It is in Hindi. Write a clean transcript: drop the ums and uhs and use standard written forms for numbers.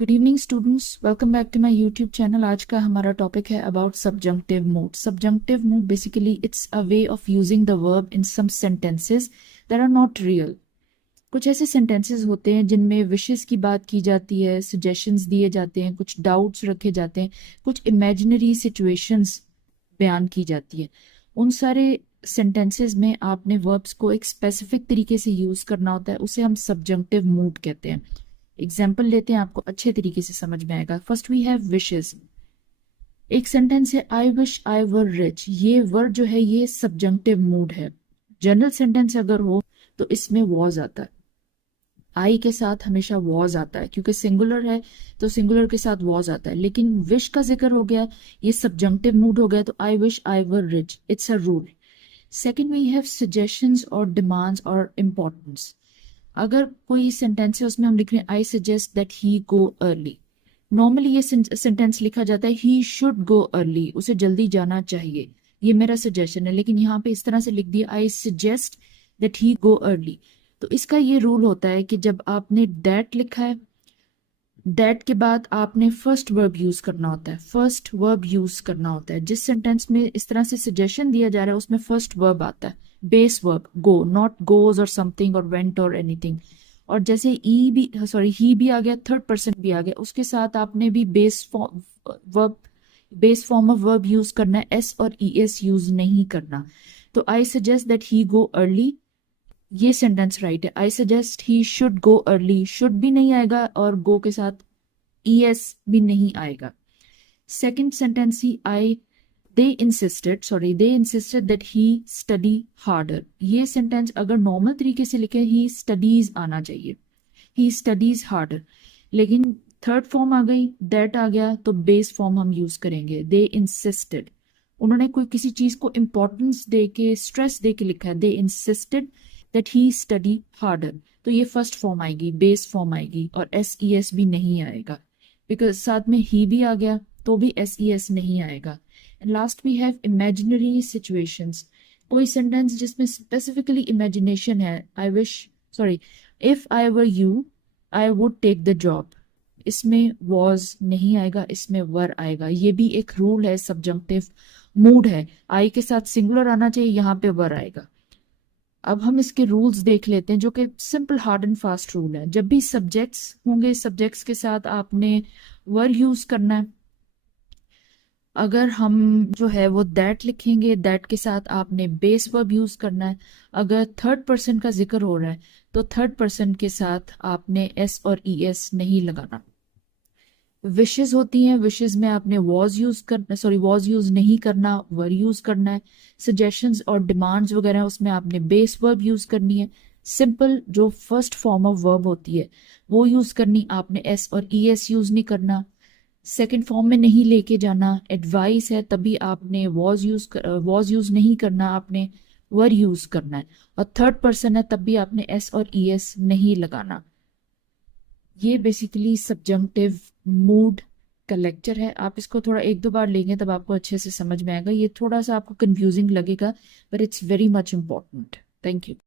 Good evening students, welcome back to my YouTube channel. आज का हमारा टॉपिक है about subjunctive mood. Subjunctive mood basically it's a way of using the verb in some sentences that are not real. कुछ ऐसे सेंटेंसेस होते हैं जिनमें विशेस की बात की जाती है, सजेशंस दिए जाते हैं, कुछ डाउट्स रखे जाते हैं, कुछ इमेजिनरी सिचुएशंस बयान की जाती है। उन सारे सेंटेंसेस में आपने वर्ब्स को एक स्पेसिफिक तरीके से यूज करना होता है, उसे हम सबजंक्टिव मूड कहते हैं। एग्जाम्पल लेते हैं, आपको अच्छे तरीके से समझ में आएगा। First we have wishes. एक सेंटेंस है I wish I were rich. ये वर्ड जो है ये सबजंक्टिव मूड है। जनरल सेंटेंस अगर हो तो इसमें वॉज आता है। आई के साथ हमेशा वॉज आता है क्योंकि सिंगुलर है, तो सिंगुलर के साथ वॉज आता है। लेकिन विश का जिक्र हो गया, ये सबजंक्टिव मूड हो गया, तो I wish I were rich, it's a rule. Second we have suggestions और डिमांड्स और इम्पोर्टेंस। अगर कोई सेंटेंस है उसमें हम लिख रहे हैं I suggest that he go early. Normally ये सेंटेंस लिखा जाता है ही शुड गो अर्ली, उसे जल्दी जाना चाहिए, ये मेरा सजेशन है। लेकिन यहाँ पे इस तरह से लिख दिया आई suggest that he go early. तो इसका ये रूल होता है कि जब आपने दैट लिखा है, दैट के बाद आपने फर्स्ट वर्ब यूज करना होता है। फर्स्ट वर्ब यूज करना होता है। जिस सेंटेंस में इस तरह से सजेशन दिया जा रहा है उसमें फर्स्ट वर्ब आता है, base verb go, not goes और समथिंग और वेंट और एनीथिंग। और जैसे ई भी ही भी आ गया, थर्ड पर्सन भी आ गया, उसके साथ आपने भी base form of verb use करना है, एस और ई एस यूज नहीं करना। तो आई suggest that he go early, ये सेंटेंस राइट है। I suggest he should go early, should भी नहीं आएगा और गो के साथ ES भी नहीं आएगा। Second sentence he I they insisted that he study harder. ये सेंटेंस अगर नॉर्मल तरीके से लिखे ही स्टडीज आना चाहिए, ही स्टडीज हार्डर। लेकिन थर्ड फॉर्म आ गई, दैट आ गया, तो बेस फॉर्म हम यूज करेंगे। दे इंसिस्टेड, उन्होंने कोई किसी चीज को इंपॉर्टेंस दे के, स्ट्रेस दे के लिखा है, they insisted that he study harder, तो ये फर्स्ट फॉर्म आएगी, बेस फॉर्म आएगी, और SES भी नहीं आएगा बिकॉज साथ में ही भी आ गया तो भी SES नहीं आएगा। And last we have imaginary situations. कोई सेंटेंस जिसमें स्पेसिफिकली इमेजिनेशन है, if I were you I would take the job, इसमें वॉज नहीं आएगा, इसमें वर आएगा। ये भी एक रूल है, सबजंक्टिव मूड है। आई के साथ सिंगुलर आना चाहिए, यहाँ पे वर आएगा। अब हम इसके रूल्स देख लेते हैं जो कि simple hard and fast rule है। जब भी सब्जेक्ट्स होंगे, सब्जेक्ट्स के साथ आपने वर यूज करना है। अगर हम जो है वो दैट लिखेंगे, दैट के साथ आपने बेस वर्ब यूज करना है। अगर थर्ड पर्सन का जिक्र हो रहा है तो थर्ड पर्सन के साथ आपने S और ES नहीं लगाना। विशेस होती हैं, विशेस में आपने वॉज यूज नहीं करना, वर यूज करना है। सजेशंस और डिमांड्स वगैरह उसमें आपने बेस वर्ब यूज करनी है। सिंपल जो फर्स्ट फॉर्म ऑफ वर्ब होती है वो यूज करनी, आपने S और ES यूज नहीं करना। सेकंड फॉर्म में नहीं लेके जाना। एडवाइस है तभी आपने वॉज यूज नहीं करना, आपने वर यूज करना है। और थर्ड पर्सन है तब भी आपने S और ES नहीं लगाना। ये बेसिकली सबजंक्टिव मूड का लेक्चर है। आप इसको थोड़ा एक दो बार लेंगे तब आपको अच्छे से समझ में आएगा। ये थोड़ा सा आपको कंफ्यूजिंग लगेगा but it's very much important. Thank you.